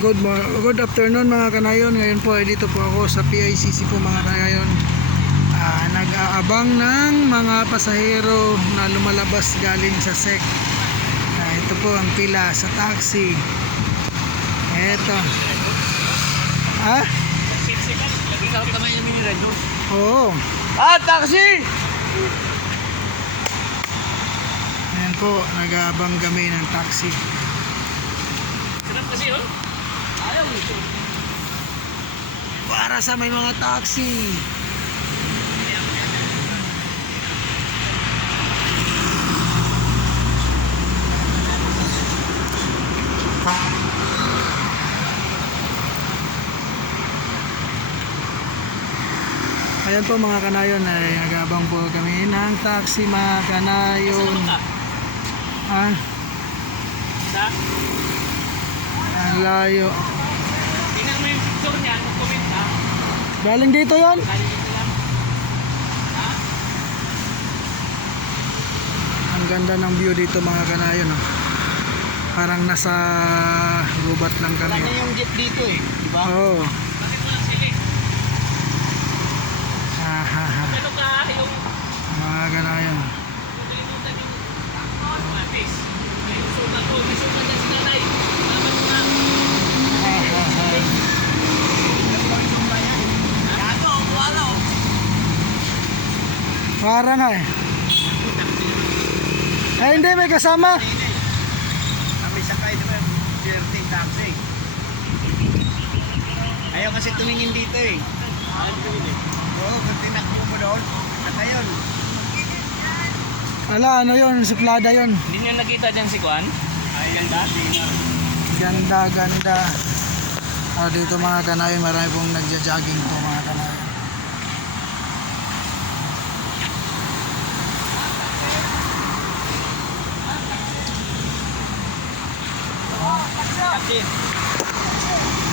Good, mo- good afternoon mga kanayon. Ngayon po ay dito po ako sa PICC po mga kanayon. Ah, nag-aabang ng mga pasahero na lumalabas galing sa SEC. Ah, ito po ang pila sa taxi. Ito. Ah? Lagi naman yung mini red? Oo. Ah, taxi! Ayan po, nag-aabang kami ng taxi. Sarap kasi, oh. Para sa may mga taxi. Ayan po mga kanayon, ay nagabang po kami ng taxi mga kanayon. Ah, ang layo. Tingnan mo yung picture niya, mag-comment ha. Galing dito yon. Kali dito lang. Ang ganda ng view dito mga kanayon. Oh. Parang nasa gubat lang Wala kami. na yung jeep dito eh. Di ba? Oo. Bakit walang sili? Ah, ha, ha. Ano ka yung Mga kanayon. kalimutan yung mga base? May sukat ko, may sukat yan si nanay. Dapat mo na. Ah, ha, ha. Gato, wala oh. Para nga eh. Ay hindi, may kasama. Kami sakay naman, dirty taxi. Ayaw kasi tumingin dito eh. Ayaw tumingin eh. Oo, pag tinakbo mo doon, at ayun. Ala, ano yun? Suplada yun. Hindi niyo nakita dyan si Kwan? Ay, ganda. Ganda, ganda. Ah, dito mga kanayon, marami pong nagja-jogging po mga kanayon. Taxi.